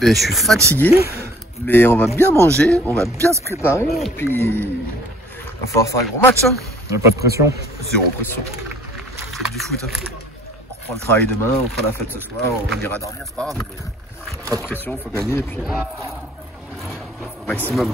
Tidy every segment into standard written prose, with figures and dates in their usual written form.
ben, je suis fatigué, mais on va bien manger, on va bien se préparer, et puis il va falloir faire un gros match. Hein. Il n'y a pas de pression? Zéro pression. C'est que du foot. Hein. On reprend le travail demain, on fera la fête ce soir, on ira dormir, c'est pas grave. Mais pas de pression, il faut gagner, et puis au maximum.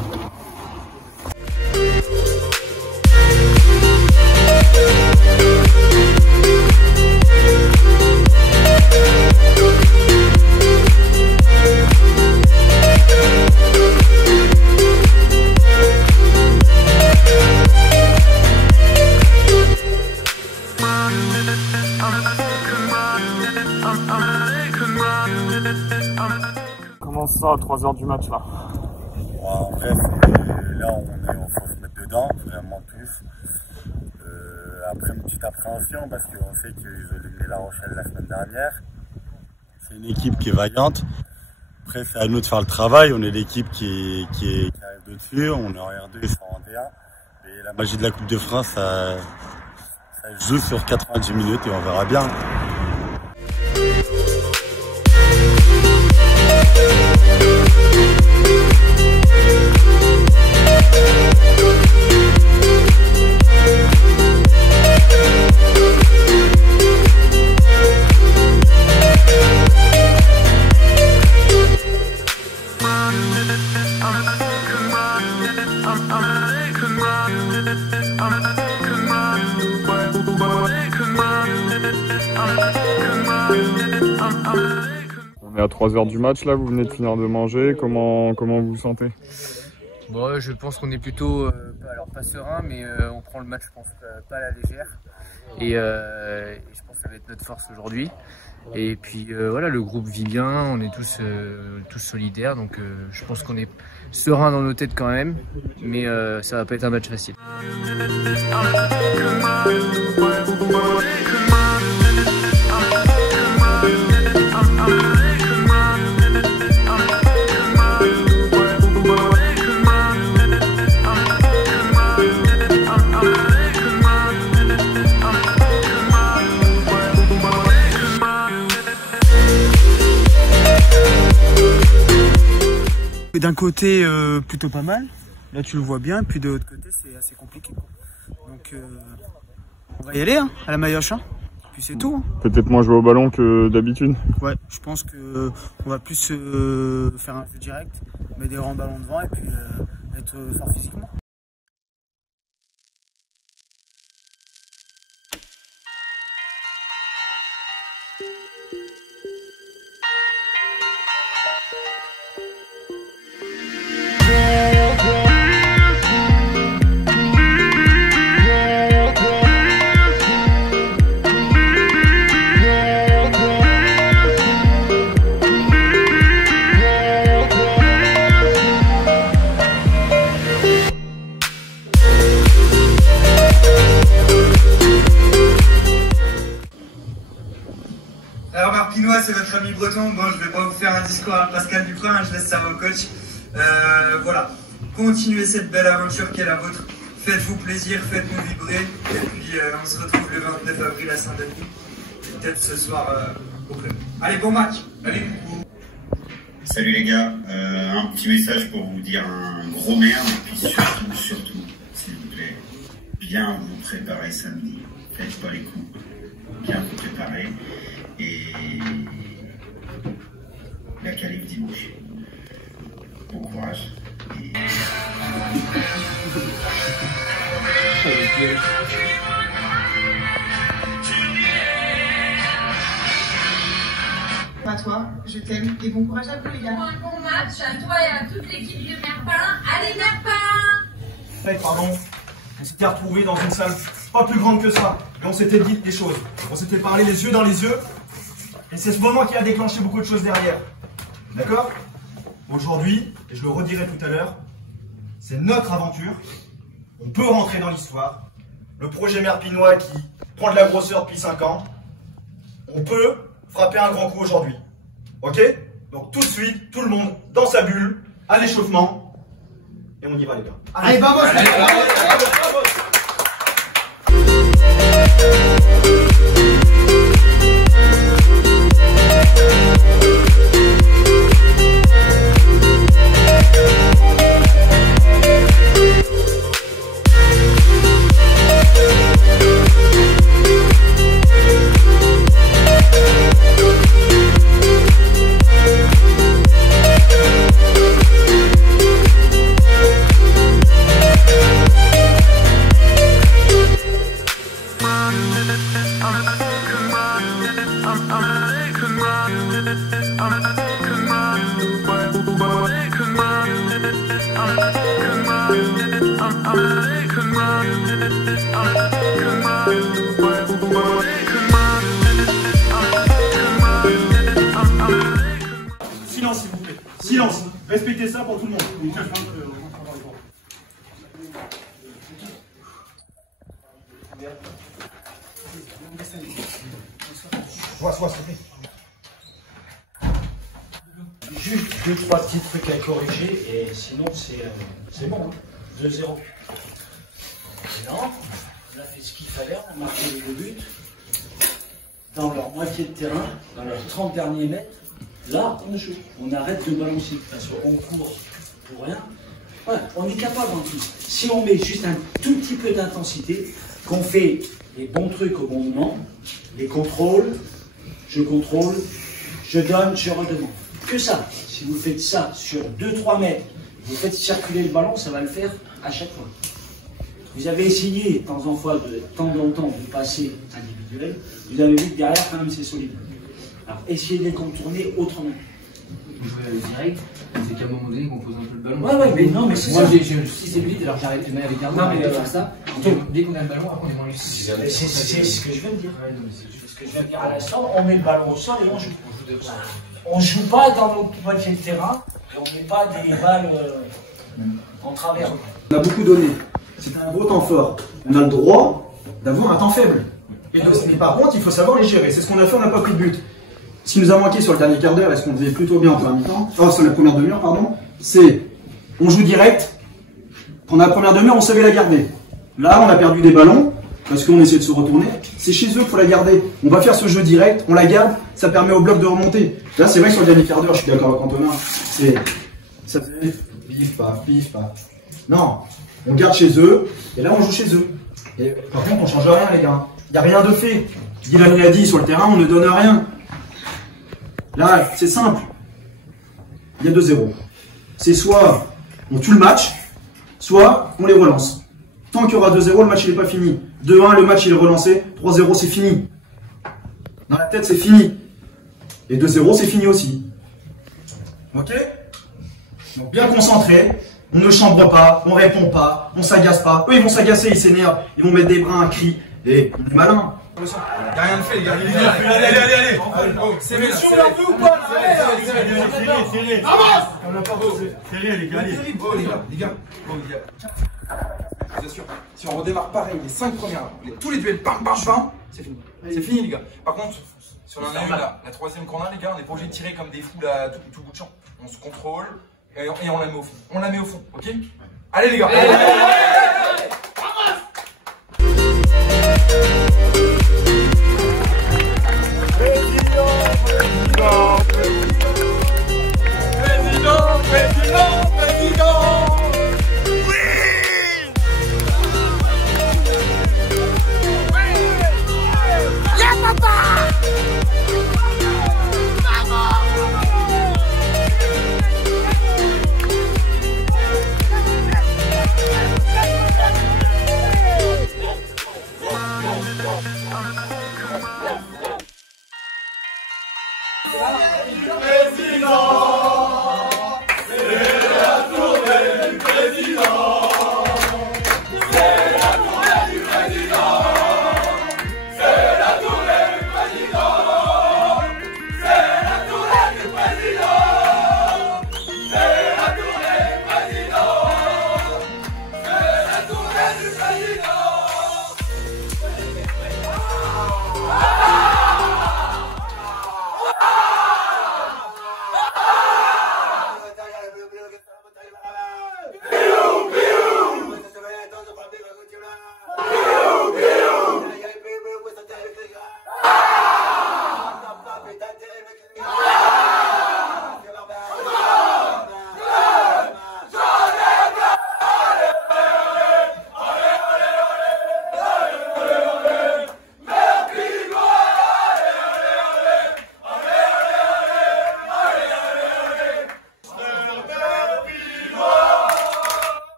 Comment ça à 3 h du match là? En vrai, là on faut se mettre dedans, vraiment tous. Après une petite appréhension parce qu'on sait qu'ils ont éliminé La Rochelle la semaine dernière. C'est une équipe qui est vaillante. Après c'est à nous de faire le travail, on est l'équipe qui arrive de dessus, on est en R2, ils sont en D1. Et la magie de la Coupe de France, ça joue sur 90 minutes et on verra bien. On est à 3 h du match là, vous venez de finir de manger, comment vous vous sentez? Bon, je pense qu'on est plutôt, alors pas serein, mais on prend le match, je pense, pas à la légère. Et je pense que ça va être notre force aujourd'hui. Et puis voilà, le groupe vit bien, on est tous solidaires, donc je pense qu'on est serein dans nos têtes quand même, mais ça va pas être un match facile. D'un côté plutôt pas mal, là tu le vois bien, puis de l'autre côté c'est assez compliqué. Donc on va y aller hein, à la maillotche, hein. Puis c'est tout. Hein. Peut-être moins jouer au ballon que d'habitude. Ouais, je pense que on va plus faire un jeu direct, mettre des grands ballons devant et puis être fort physiquement. Alors Marpinois, c'est votre ami breton. Bon, je vais pas vous faire un discours à Pascal Duprat, je laisse ça au coach. Voilà, continuez cette belle aventure qui est la vôtre. Faites-vous plaisir, faites-nous vibrer. Et puis on se retrouve le 29 avril à Saint-Denis. Peut-être ce soir au club. Allez, bon match. Allez. Salut les gars, un petit message pour vous dire un gros merde. Et puis surtout, s'il vous plaît, bien vous préparer samedi. Faites pas les coups. Bien vous préparer. Et la qualif dimanche. Bon courage. Et... À toi, je t'aime et bon courage à vous les gars. Un bon match à toi et à toute l'équipe de Merpin. Allez Merpin! Hey, pardon, on s'était retrouvés dans une salle pas plus grande que ça et on s'était dit des choses. On s'était parlé les yeux dans les yeux. Et c'est ce moment qui a déclenché beaucoup de choses derrière. D'accord? Aujourd'hui, et je le redirai tout à l'heure, c'est notre aventure. On peut rentrer dans l'histoire. Le projet Merpinois qui prend de la grosseur depuis 5 ans. On peut frapper un grand coup aujourd'hui. Ok? Donc tout de suite, tout le monde dans sa bulle, à l'échauffement. Et on y va les gars. Allez, vamos! Allez, vamos! Silence s'il vous plaît. Silence. Respectez ça pour tout le monde. Juste 2-3 petits trucs à corriger et sinon c'est bon, hein. 2-0. Non, on a fait ce qu'il fallait, on a marqué les 2 buts dans leur moitié de terrain, dans leurs 30 derniers mètres. Là, on joue, on arrête de balancer parce qu'on court pour rien. Voilà, on est capable en plus. Si on met juste un tout petit peu d'intensité, qu'on fait les bons trucs au bon moment, les contrôles, je contrôle, je donne, je redemande. Que ça. Si vous faites ça sur 2-3 mètres, vous faites circuler le ballon, ça va le faire à chaque fois. Vous avez essayé de temps en temps de passer individuel, vous avez vu que derrière quand même c'est solide. Alors essayez de les contourner autrement. Jouer direct, c'est qu'à un moment donné qu'on pose un peu le ballon. Ouais, mais non, mais c'est ça. Moi, si c'est vite, alors j'arrête avec un non, mais faire ça. Dès qu'on a le ballon, après on est moins lisse. C'est ce que je viens de dire. C'est ce que je viens de dire à l'instant. On met le ballon au sol et on joue. On joue pas dans notre moitié de terrain et on met pas des balles en travers. On a beaucoup donné. C'est un beau temps fort. On a le droit d'avoir un temps faible. Mais par contre, il faut savoir les gérer. C'est ce qu'on a fait, on n'a pas pris de but. Ce qui nous a manqué sur le dernier quart d'heure, et ce qu'on faisait plutôt bien en première mi-temps, sur la première demi-heure, pardon, c'est on joue direct. Pendant la première demi-heure, on savait la garder. Là, on a perdu des ballons parce qu'on essaie de se retourner. C'est chez eux qu'il faut la garder. On va faire ce jeu direct, on la garde, ça permet au bloc de remonter. Là, c'est vrai que sur le dernier quart d'heure, je suis d'accord avec Antonin, ça faisait pif, pas. Non, on garde chez eux, et là, on joue chez eux. Et par contre, on change rien, les gars. Il n'y a rien de fait. Dylan l'a dit, sur le terrain, on ne donne rien. Là, c'est simple. Il y a 2-0. C'est soit on tue le match, soit on les relance. Tant qu'il y aura 2-0, le match il n'est pas fini. 2-1, le match il est relancé. 3-0, c'est fini. Dans la tête, c'est fini. Et 2-0, c'est fini aussi. Ok? Donc bien concentré. On ne chambre pas, on répond pas, on s'agace pas. Eux, ils vont s'agacer, ils s'énervent. Ils vont mettre des brins, un cri. Et on est malin. Il n'y a rien de fait, les gars. Allez. C'est monsieur, on l'a fait ou pas? Serré. On l'a pas posé. Serré, les gars. Les gars. Je vous assure, si on redémarre pareil, les 5 premières, tous les duels, bam, c'est fini. C'est fini, les gars. Par contre, si on en a une là, la troisième qu'on a, les gars, on n'est pas obligé de tirer comme des fous là, tout bout de champ. On se contrôle et on la met au fond. On la met au fond, ok? Allez, les gars.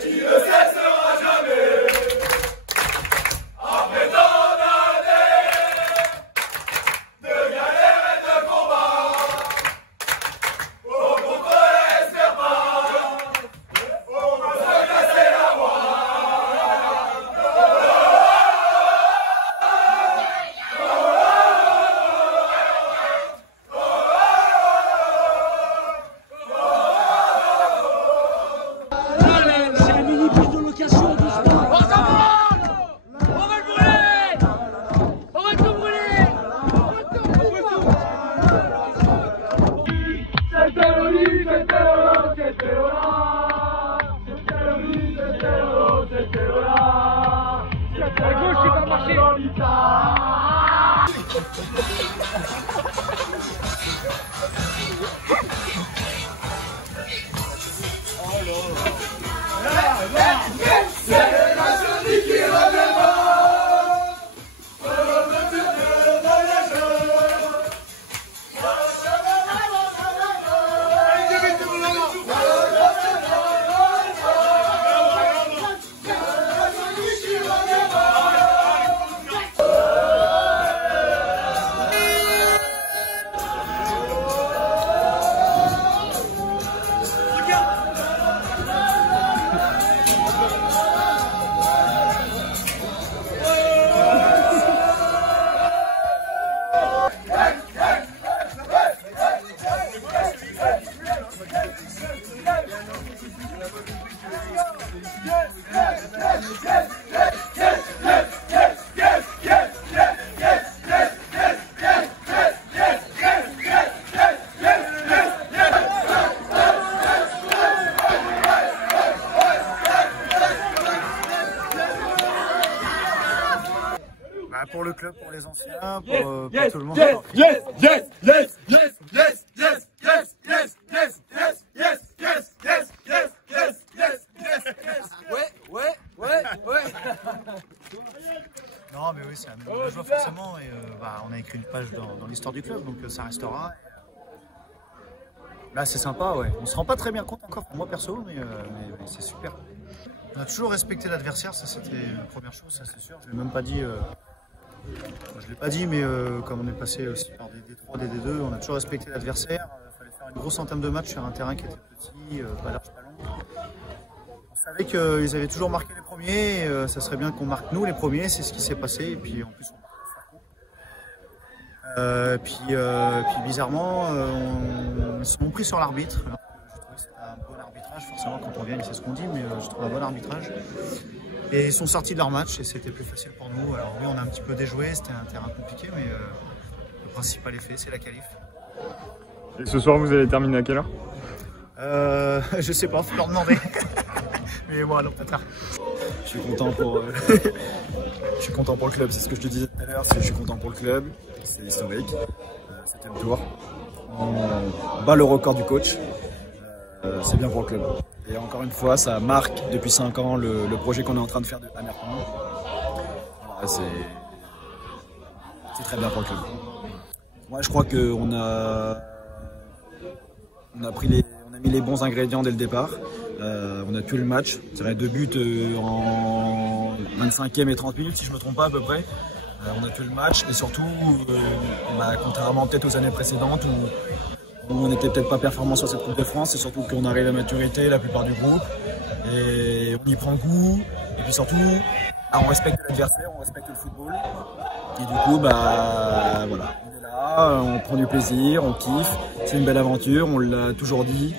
Qui ne cessera gauche, c'est pas marché. Pour le club, pour les anciens, pour tout le monde. Yes, yes, yes, yes, yes, yes, yes, yes, yes, yes, yes, yes, yes, yes, yes, yes, yes, yes, yes. Ouais. Non, mais oui, c'est un nouveau joueur forcément, et on a écrit une page dans l'histoire du club, donc ça restera. Là, c'est sympa, ouais. On se rend pas très bien compte encore, pour moi perso, mais c'est super. On a toujours respecté l'adversaire, ça c'était la première chose, ça c'est sûr. Je l'ai même pas dit. Je l'ai pas dit, mais comme on est passé aussi par des D3, des D2, on a toujours respecté l'adversaire. Il fallait faire une grosse entame de match sur un terrain qui était petit, pas large, pas long. On savait qu'ils avaient toujours marqué les premiers, et, ça serait bien qu'on marque nous les premiers, c'est ce qui s'est passé. Et puis en plus on marque puis bizarrement, ils se sont pris sur l'arbitre. Je trouvais que c'était un bon arbitrage, forcément quand on gagne c'est ce qu'on dit, mais je trouve un bon arbitrage. Et ils sont sortis de leur match et c'était plus facile pour nous. Alors oui, on a un petit peu déjoué, c'était un terrain compliqué, mais le principal est fait, c'est la qualif. Et ce soir, vous allez terminer à quelle heure? Je sais pas, faut leur demander. Mais bon, alors peut-être. Je suis content pour je suis content pour le club, c'est ce que je te disais tout à l'heure, je suis content pour le club, c'est historique, 7e tour. On bat le record du coach, c'est bien pour le club. Et encore une fois, ça marque depuis 5 ans le projet qu'on est en train de faire à Merpan. Voilà, c'est très bien pour le club. Moi, je crois qu'on a mis les bons ingrédients dès le départ. On a tué le match. C'est vrai, 2 buts en 25e et 30 minutes, si je ne me trompe pas à peu près. On a tué le match et surtout, contrairement peut-être aux années précédentes où on n'était peut-être pas performant sur cette Coupe de France, c'est surtout qu'on arrive à maturité, la plupart du groupe, et on y prend goût, et puis surtout, on respecte l'adversaire, on respecte le football, et du coup, voilà, on est là, on prend du plaisir, on kiffe, c'est une belle aventure, on l'a toujours dit,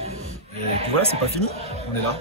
et puis voilà, c'est pas fini, on est là.